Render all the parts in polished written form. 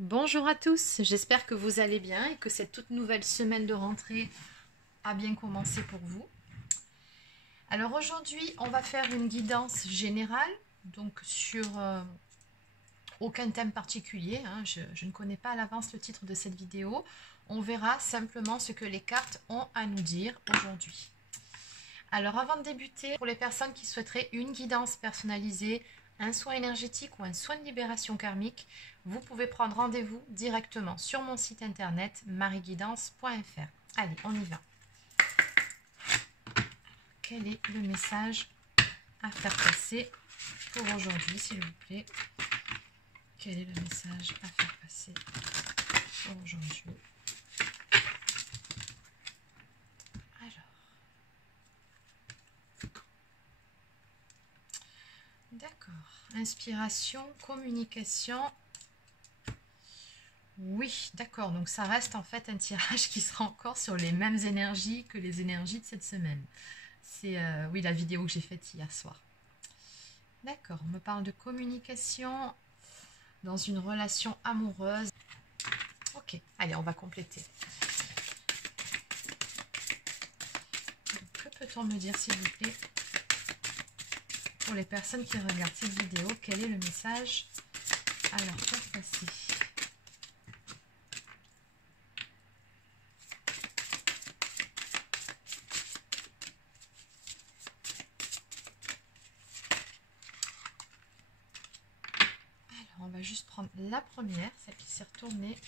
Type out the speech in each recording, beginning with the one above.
Bonjour à tous, j'espère que vous allez bien et que cette toute nouvelle semaine de rentrée a bien commencé pour vous. Alors aujourd'hui, on va faire une guidance générale, donc sur aucun thème particulier. Je ne connais pas à l'avance le titre de cette vidéo. On verra simplement ce que les cartes ont à nous dire aujourd'hui. Alors avant de débuter, pour les personnes qui souhaiteraient une guidance personnalisée, un soin énergétique ou un soin de libération karmique, vous pouvez prendre rendez-vous directement sur mon site internet mariguidance.fr. Allez, on y va. Quel est le message à faire passer pour aujourd'hui, s'il vous plaît? Quel est le message à faire passer pour aujourd'hui? D'accord. Inspiration, communication. Oui, d'accord. Donc ça reste en fait un tirage qui sera encore sur les mêmes énergies que les énergies de cette semaine. C'est oui, la vidéo que j'ai faite hier soir. D'accord. On me parle de communication dans une relation amoureuse. Ok. Allez, on va compléter. Donc, que peut-on me dire, s'il vous plaît, pour les personnes qui regardent cette vidéo, quel est le message à leur faire passer? Alors, on va juste prendre la première, celle qui s'est retournée.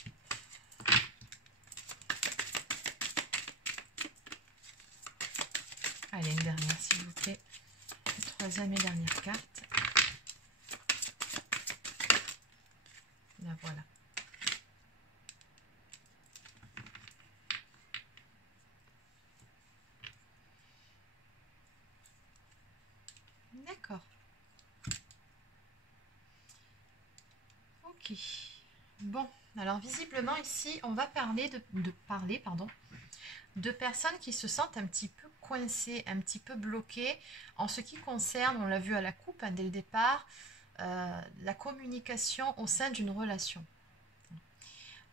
Allez, une dernière, s'il vous plaît. Troisième et dernière carte. La voilà. D'accord. Ok. Bon, alors visiblement ici, on va parler de personnes qui se sentent un petit peu coincées, un petit peu bloquées en ce qui concerne, on l'a vu à la coupe dès le départ, la communication au sein d'une relation.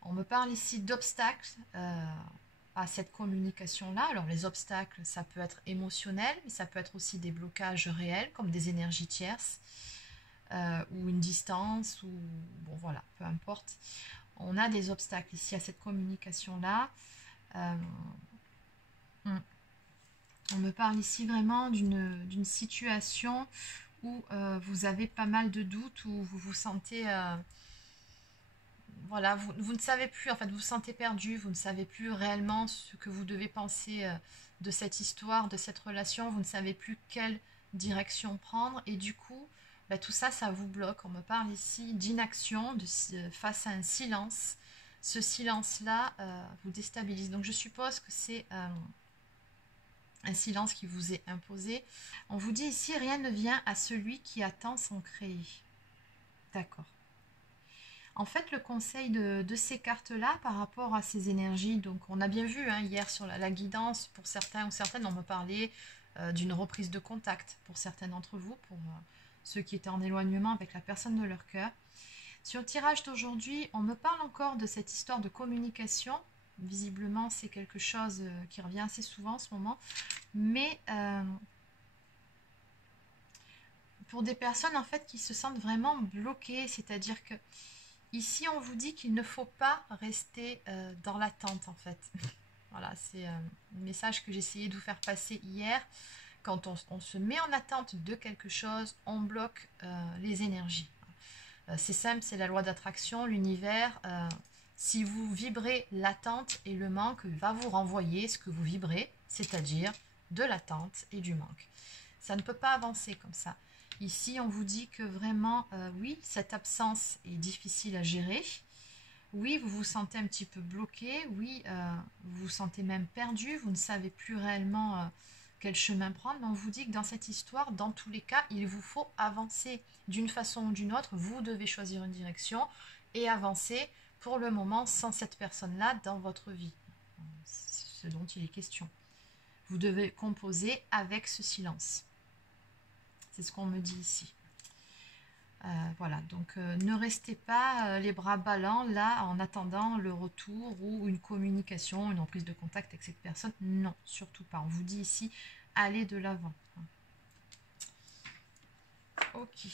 On me parle ici d'obstacles à cette communication-là. Alors les obstacles, ça peut être émotionnel, mais ça peut être aussi des blocages réels, comme des énergies tierces, ou une distance, ou bon voilà, peu importe. On a des obstacles ici à cette communication-là. On me parle ici vraiment d'une situation où vous avez pas mal de doutes, où vous vous sentez... voilà, vous ne savez plus, en fait, vous vous sentez perdu, vous ne savez plus réellement ce que vous devez penser de cette histoire, de cette relation, vous ne savez plus quelle direction prendre, et du coup, bah, tout ça, ça vous bloque. On me parle ici d'inaction face à un silence. Ce silence-là vous déstabilise. Donc je suppose que c'est un silence qui vous est imposé. On vous dit ici, rien ne vient à celui qui attend sans créer. D'accord. En fait, le conseil de ces cartes-là par rapport à ces énergies, donc on a bien vu hier sur la guidance, pour certains ou certaines, on me parlait d'une reprise de contact pour certains d'entre vous, pour ceux qui étaient en éloignement avec la personne de leur cœur. Sur le tirage d'aujourd'hui, on me parle encore de cette histoire de communication. Visiblement, c'est quelque chose qui revient assez souvent en ce moment. Mais pour des personnes en fait qui se sentent vraiment bloquées, c'est-à-dire que ici, on vous dit qu'il ne faut pas rester dans l'attente, en fait. Voilà, c'est un message que j'ai essayé de vous faire passer hier. Quand on se met en attente de quelque chose, on bloque les énergies. C'est simple, c'est la loi d'attraction, l'univers. Si vous vibrez l'attente et le manque, va vous renvoyer ce que vous vibrez, c'est-à-dire de l'attente et du manque. Ça ne peut pas avancer comme ça. Ici, on vous dit que vraiment, oui, cette absence est difficile à gérer. Oui, vous vous sentez un petit peu bloqué. Oui, vous vous sentez même perdu. Vous ne savez plus réellement quel chemin prendre. Mais on vous dit que dans cette histoire, dans tous les cas, il vous faut avancer d'une façon ou d'une autre. Vous devez choisir une direction et avancer pour le moment sans cette personne-là dans votre vie. C'est ce dont il est question. Vous devez composer avec ce silence. C'est ce qu'on me dit ici. Voilà, donc ne restez pas les bras ballants là en attendant le retour ou une communication, une reprise de contact avec cette personne. Non, surtout pas. On vous dit ici, allez de l'avant. Ok,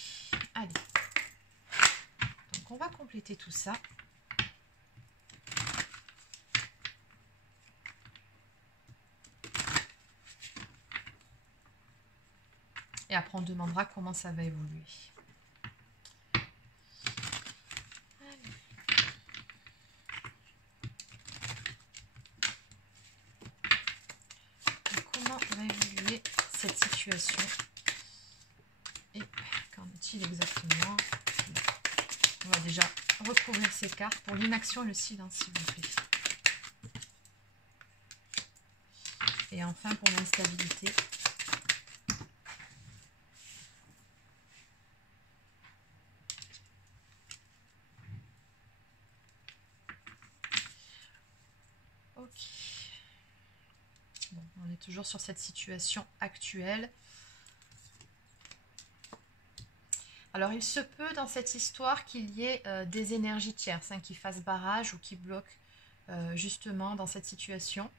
allez. Donc on va compléter tout ça. Et après on demandera comment ça va évoluer. Comment va évoluer cette situation? Et qu'en est-il exactement? On va déjà recouvrir ces cartes pour l'inaction et le silence, s'il vous plaît. Et enfin pour l'instabilité. Ok. Bon, on est toujours sur cette situation actuelle. Alors, il se peut dans cette histoire qu'il y ait des énergies tierces qui fassent barrage ou qui bloquent justement dans cette situation.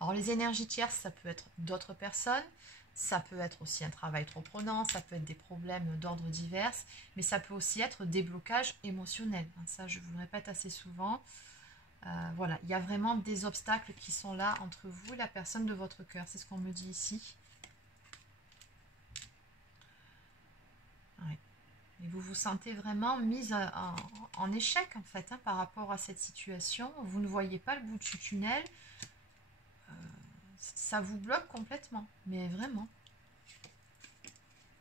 Alors, les énergies tierces, ça peut être d'autres personnes, ça peut être aussi un travail trop prenant, ça peut être des problèmes d'ordre divers, mais ça peut aussi être des blocages émotionnels. Ça, je vous le répète assez souvent. Voilà, il y a vraiment des obstacles qui sont là entre vous et la personne de votre cœur. C'est ce qu'on me dit ici. Ouais. Et vous vous sentez vraiment mise en échec en fait par rapport à cette situation. Vous ne voyez pas le bout du tunnel. Ça vous bloque complètement, mais vraiment.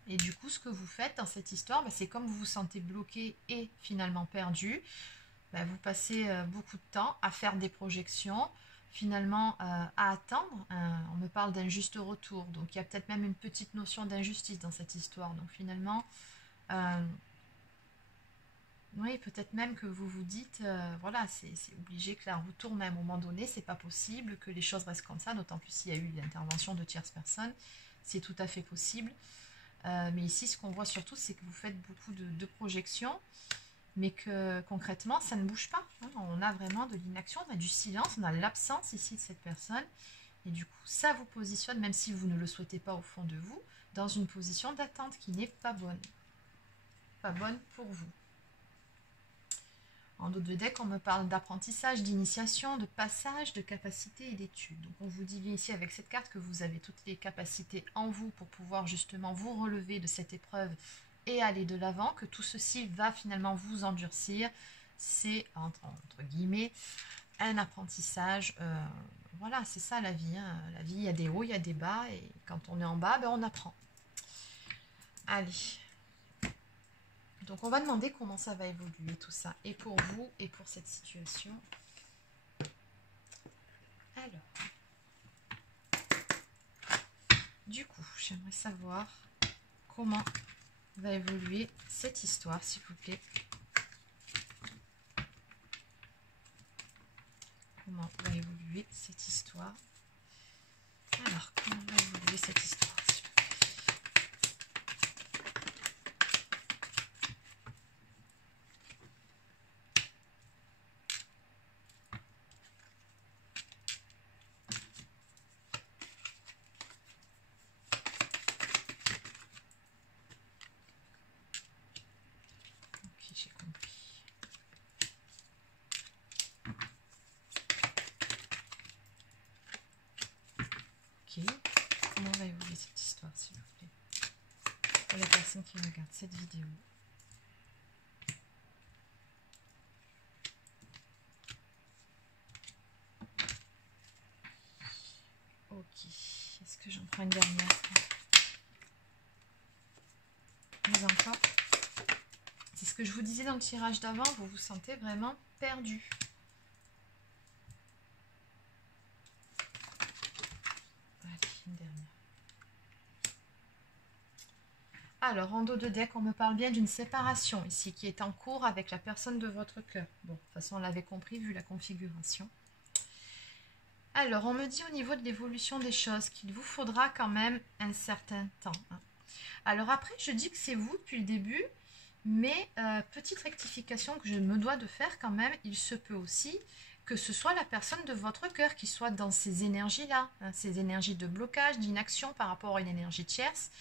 Et du coup, ce que vous faites dans cette histoire, c'est comme vous vous sentez bloqué et finalement perdu. Vous passez beaucoup de temps à faire des projections, finalement à attendre. On me parle d'un juste retour, donc il y a peut-être même une petite notion d'injustice dans cette histoire. Donc finalement, oui, peut-être même que vous vous dites, voilà, c'est obligé que la roue tourne à un moment donné, c'est pas possible que les choses restent comme ça, d'autant plus s'il y a eu l'intervention de tierces personnes, c'est tout à fait possible. Mais ici, ce qu'on voit surtout, c'est que vous faites beaucoup de projections, mais que concrètement, ça ne bouge pas. On a vraiment de l'inaction, on a du silence, on a l'absence ici de cette personne. Et du coup, ça vous positionne, même si vous ne le souhaitez pas au fond de vous, dans une position d'attente qui n'est pas bonne. Pas bonne pour vous. En dos de deck, on me parle d'apprentissage, d'initiation, de passage, de capacité et d'études. Donc on vous dit bien ici avec cette carte que vous avez toutes les capacités en vous pour pouvoir justement vous relever de cette épreuve et aller de l'avant, que tout ceci va finalement vous endurcir. C'est, entre guillemets, un apprentissage. Voilà, c'est ça la vie. La vie, il y a des hauts, il y a des bas, et quand on est en bas, on apprend. Allez. Donc on va demander comment ça va évoluer tout ça, et pour vous, et pour cette situation. Alors. Du coup, j'aimerais savoir comment va évoluer cette histoire, s'il vous plaît. Comment va évoluer cette histoire? Alors, comment va évoluer cette histoire, s'il vous plaît? Ok, j'ai compris. Ok, comment va évoluer cette histoire, s'il vous plaît, pour les personnes qui regardent cette vidéo? Ok, est-ce que j'en prends une dernière? Mais encore, c'est ce que je vous disais dans le tirage d'avant, vous vous sentez vraiment perdu. Allez, une dernière. Alors, en dos de deck, on me parle bien d'une séparation ici, qui est en cours avec la personne de votre cœur. Bon, de toute façon, on l'avait compris vu la configuration. Alors, on me dit au niveau de l'évolution des choses qu'il vous faudra quand même un certain temps. Alors après, je dis que c'est vous depuis le début, mais petite rectification que je me dois de faire quand même, il se peut aussi que ce soit la personne de votre cœur qui soit dans ces énergies-là, hein, ces énergies de blocage, d'inaction par rapport à une énergie tierce.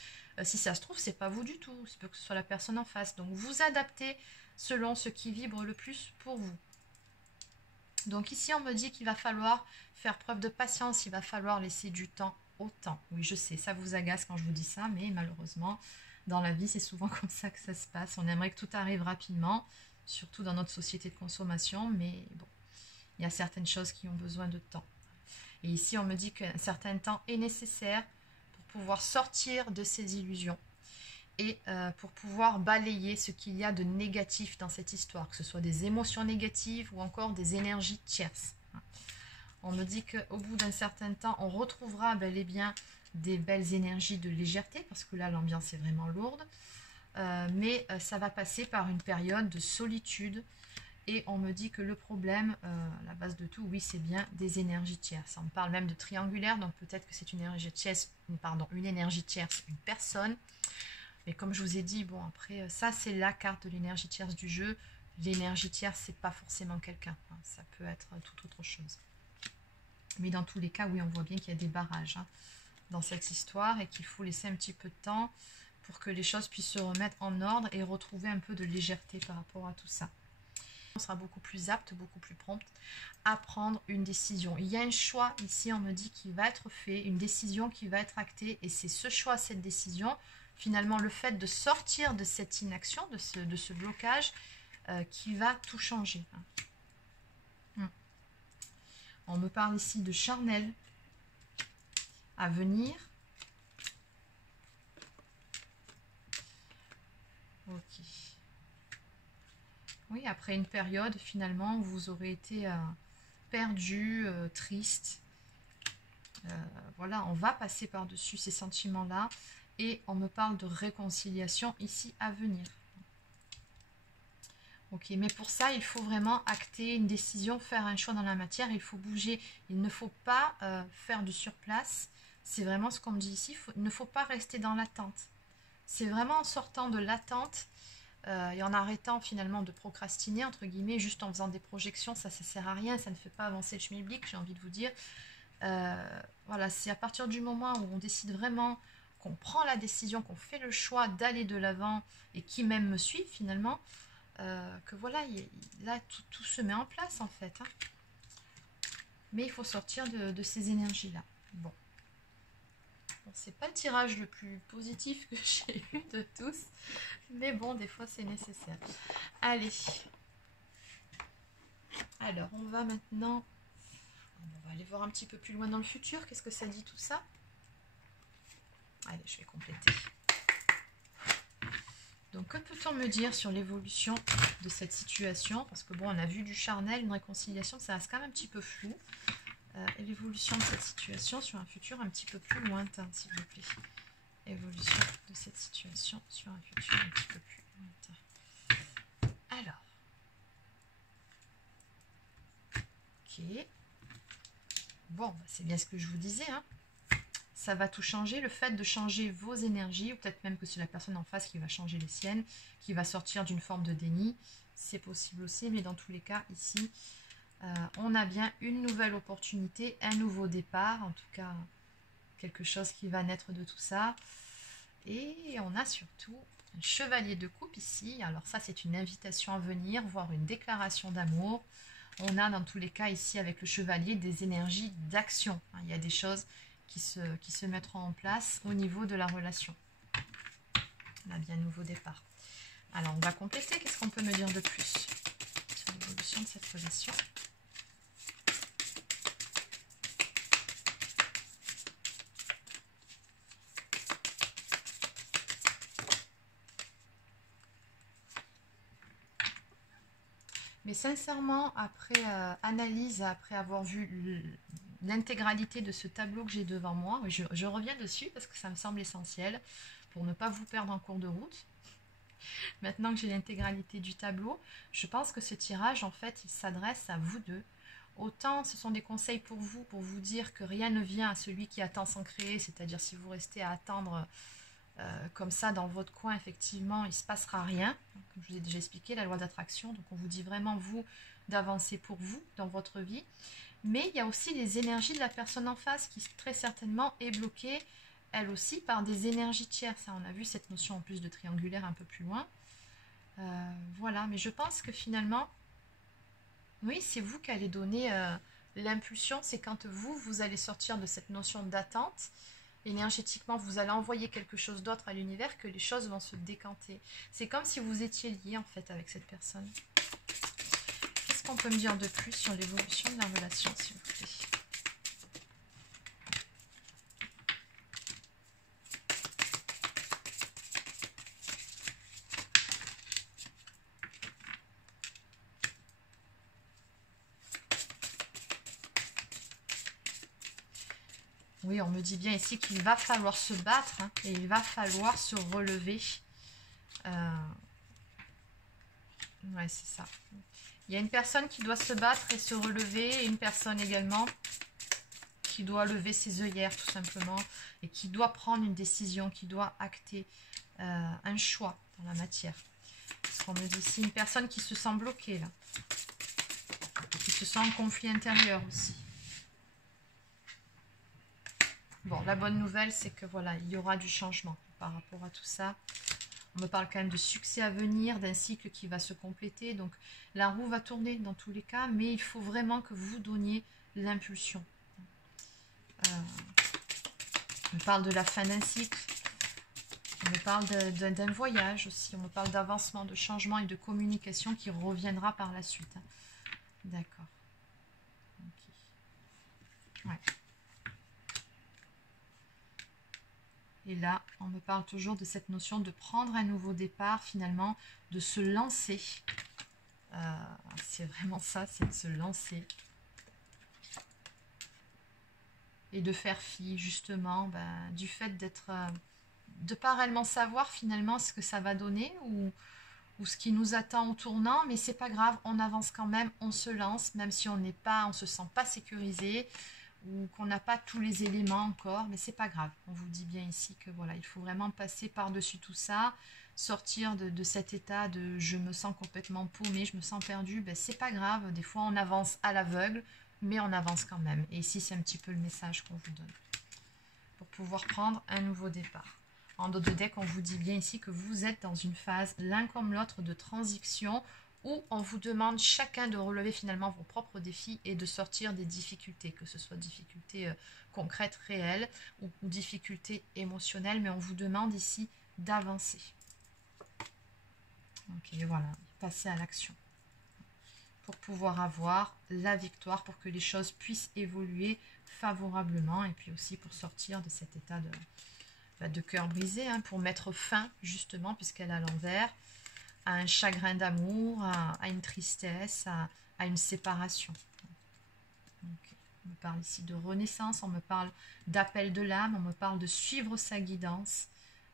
Si ça se trouve, c'est pas vous du tout, il se peut que ce soit la personne en face. Donc vous adaptez selon ce qui vibre le plus pour vous. Donc ici, on me dit qu'il va falloir faire preuve de patience, il va falloir laisser du temps au temps. Oui, je sais, ça vous agace quand je vous dis ça, mais malheureusement, dans la vie, c'est souvent comme ça que ça se passe. On aimerait que tout arrive rapidement, surtout dans notre société de consommation, mais bon, il y a certaines choses qui ont besoin de temps. Et ici, on me dit qu'un certain temps est nécessaire pour pouvoir sortir de ces illusions et pour pouvoir balayer ce qu'il y a de négatif dans cette histoire, que ce soit des émotions négatives ou encore des énergies tierces. On me dit qu'au bout d'un certain temps, on retrouvera bel et bien des belles énergies de légèreté, parce que là, l'ambiance est vraiment lourde, mais ça va passer par une période de solitude, et on me dit que le problème, la base de tout, oui, c'est bien des énergies tierces. On me parle même de triangulaire, donc peut-être que c'est une énergie tierce, une énergie tierce, une personne. Mais comme je vous ai dit, bon après, ça c'est la carte de l'énergie tierce du jeu. L'énergie tierce, c'est pas forcément quelqu'un. Hein, ça peut être toute autre chose. Mais dans tous les cas, oui, on voit bien qu'il y a des barrages hein, dans cette histoire et qu'il faut laisser un petit peu de temps pour que les choses puissent se remettre en ordre et retrouver un peu de légèreté par rapport à tout ça. On sera beaucoup plus apte, beaucoup plus prompte à prendre une décision. Il y a un choix ici, on me dit, qui va être fait, une décision qui va être actée, et c'est ce choix, cette décision, finalement le fait de sortir de cette inaction, de ce blocage, qui va tout changer. On me parle ici de charnel à venir. Ok. Oui, après une période, finalement, où vous aurez été perdu, triste. Voilà, on va passer par-dessus ces sentiments-là. Et on me parle de réconciliation ici à venir. Ok, mais pour ça, il faut vraiment acter une décision, faire un choix dans la matière. Il faut bouger. Il ne faut pas faire du surplace. C'est vraiment ce qu'on me dit ici. Il ne faut pas rester dans l'attente. C'est vraiment en sortant de l'attente et en arrêtant finalement de procrastiner, entre guillemets, juste en faisant des projections. Ça ne sert à rien. Ça ne fait pas avancer le schmilblick, j'ai envie de vous dire. Voilà, c'est à partir du moment où on décide vraiment, qu'on prend la décision, qu'on fait le choix d'aller de l'avant et qui même me suit finalement, que voilà, là tout se met en place en fait. Hein. Mais il faut sortir de ces énergies-là. Bon, c'est pas le tirage le plus positif que j'ai eu de tous, mais bon, des fois c'est nécessaire. Allez, alors on va maintenant, on va aller voir un petit peu plus loin dans le futur. Qu'est-ce que ça dit tout ça? Allez, je vais compléter. Donc, que peut-on me dire sur l'évolution de cette situation? Parce que bon, on a vu du charnel, une réconciliation, ça reste quand même un petit peu flou. Et l'évolution de cette situation sur un futur un petit peu plus lointain, s'il vous plaît. Évolution de cette situation sur un futur un petit peu plus lointain. Alors. Ok. Bon, c'est bien ce que je vous disais, hein. Ça va tout changer, le fait de changer vos énergies, ou peut-être même que c'est la personne en face qui va changer les siennes, qui va sortir d'une forme de déni, c'est possible aussi, mais dans tous les cas, ici, on a bien une nouvelle opportunité, un nouveau départ, en tout cas, quelque chose qui va naître de tout ça. Et on a surtout un chevalier de coupe ici, alors ça c'est une invitation à venir, voire une déclaration d'amour. On a dans tous les cas ici avec le chevalier des énergies d'action, il y a des choses qui se mettront en place au niveau de la relation. On a bien un nouveau départ. Alors, on va compléter. Qu'est-ce qu'on peut me dire de plus sur l'évolution de cette relation? Mais sincèrement, après analyse, après avoir vu l'intégralité de ce tableau que j'ai devant moi, je reviens dessus parce que ça me semble essentiel pour ne pas vous perdre en cours de route. Maintenant que j'ai l'intégralité du tableau, je pense que ce tirage, en fait, il s'adresse à vous deux. Autant ce sont des conseils pour vous dire que rien ne vient à celui qui attend sans créer, c'est-à-dire si vous restez à attendre comme ça, dans votre coin, effectivement, il ne se passera rien. Comme je vous ai déjà expliqué, la loi d'attraction. Donc, on vous dit vraiment, vous, d'avancer pour vous dans votre vie. Mais il y a aussi les énergies de la personne en face qui, très certainement, est bloquée, elle aussi, par des énergies tierces. On a vu cette notion en plus de triangulaire un peu plus loin. Voilà, mais je pense que finalement, oui, c'est vous qui allez donner l'impulsion. C'est quand vous allez sortir de cette notion d'attente. Énergétiquement, vous allez envoyer quelque chose d'autre à l'univers que les choses vont se décanter. C'est comme si vous étiez lié en fait avec cette personne. Qu'est-ce qu'on peut me dire de plus sur l'évolution de la relation, s'il vous plaît? Oui, on me dit bien ici qu'il va falloir se battre hein, et il va falloir se relever. Ouais, c'est ça. Il y a une personne qui doit se battre et se relever, et une personne également qui doit lever ses œillères tout simplement, et qui doit prendre une décision, qui doit acter un choix dans la matière. Parce qu'on me dit ici une personne qui se sent bloquée là, qui se sent en conflit intérieur aussi. Bon, la bonne nouvelle, c'est que voilà, il y aura du changement par rapport à tout ça. On me parle quand même de succès à venir, d'un cycle qui va se compléter. Donc, la roue va tourner dans tous les cas, mais il faut vraiment que vous donniez l'impulsion. On me parle de la fin d'un cycle. On me parle d'un voyage aussi. On me parle d'avancement, de changement et de communication qui reviendra par la suite. D'accord. Okay. Ouais. Et là, on me parle toujours de cette notion de prendre un nouveau départ, finalement, de se lancer. C'est vraiment ça, c'est de se lancer. Et de faire fi, justement, du fait d'être... de ne pas réellement savoir, finalement, ce que ça va donner ou ce qui nous attend au tournant. Mais c'est pas grave, on avance quand même, on se lance, même si on se sent pas sécurisé, ou qu'on n'a pas tous les éléments encore, mais c'est pas grave. On vous dit bien ici que voilà, il faut vraiment passer par-dessus tout ça, sortir de cet état de je me sens complètement paumé, je me sens perdu. C'est pas grave, des fois on avance à l'aveugle, mais on avance quand même. Et ici c'est un petit peu le message qu'on vous donne pour pouvoir prendre un nouveau départ. En dos de deck, on vous dit bien ici que vous êtes dans une phase l'un comme l'autre de transition, où on vous demande chacun de relever finalement vos propres défis et de sortir des difficultés, que ce soit difficultés concrètes, réelles, ou difficultés émotionnelles, mais on vous demande ici d'avancer. Ok, voilà, passer à l'action pour pouvoir avoir la victoire, pour que les choses puissent évoluer favorablement, et puis aussi pour sortir de cet état de cœur brisé, hein, pour mettre fin justement, puisqu'elle est à l'envers, à un chagrin d'amour, à une tristesse, à une séparation. Okay. On me parle ici de renaissance, on me parle d'appel de l'âme, on me parle de suivre sa guidance,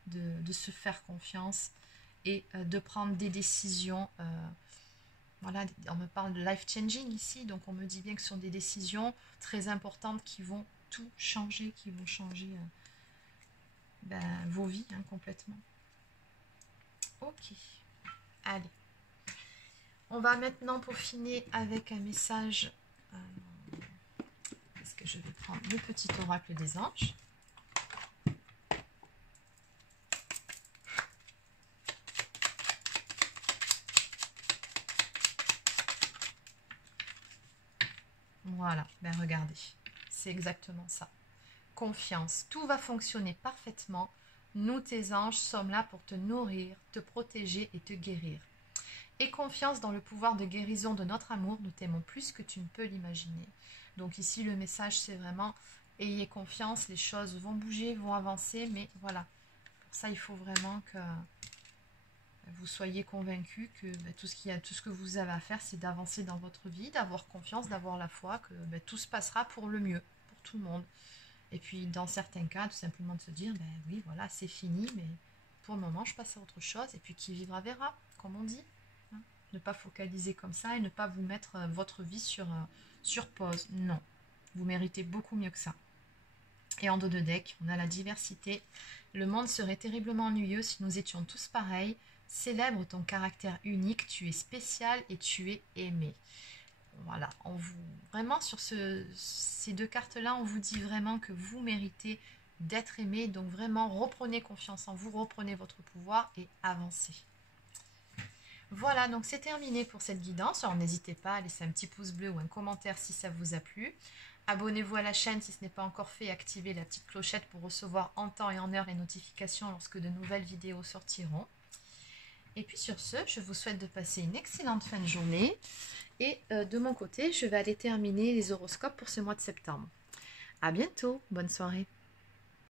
de se faire confiance et de prendre des décisions. Voilà, on me parle de life changing ici, donc on me dit bien que ce sont des décisions très importantes qui vont tout changer, qui vont changer vos vies hein, complètement. Ok. Allez, on va maintenant peaufiner avec un message. Est-ce que je vais prendre le petit oracle des anges? Voilà, regardez, c'est exactement ça. Confiance, tout va fonctionner parfaitement. Nous, tes anges, sommes là pour te nourrir, te protéger et te guérir. Et confiance dans le pouvoir de guérison de notre amour, nous t'aimons plus que tu ne peux l'imaginer. Donc ici, le message, c'est vraiment, ayez confiance, les choses vont bouger, vont avancer, mais voilà. Pour ça, il faut vraiment que vous soyez convaincus que tout ce que vous avez à faire, c'est d'avancer dans votre vie, d'avoir confiance, d'avoir la foi, que tout se passera pour le mieux, pour tout le monde. Et puis, dans certains cas, tout simplement de se dire, oui, voilà, c'est fini, mais pour le moment, je passe à autre chose. Et puis, qui vivra verra, comme on dit. Hein. Ne pas focaliser comme ça et ne pas vous mettre votre vie sur pause. Non, vous méritez beaucoup mieux que ça. Et en dos de deck, on a la diversité. Le monde serait terriblement ennuyeux si nous étions tous pareils. Célèbre ton caractère unique, tu es spécial et tu es aimé. Voilà, vraiment sur ces deux cartes-là, on vous dit vraiment que vous méritez d'être aimé. Donc vraiment, reprenez confiance en vous, reprenez votre pouvoir et avancez. Voilà, donc c'est terminé pour cette guidance. Alors n'hésitez pas à laisser un petit pouce bleu ou un commentaire si ça vous a plu. Abonnez-vous à la chaîne si ce n'est pas encore fait. Activez la petite clochette pour recevoir en temps et en heure les notifications lorsque de nouvelles vidéos sortiront. Et puis sur ce, je vous souhaite de passer une excellente fin de journée. Et de mon côté, je vais aller terminer les horoscopes pour ce mois de septembre. À bientôt, bonne soirée.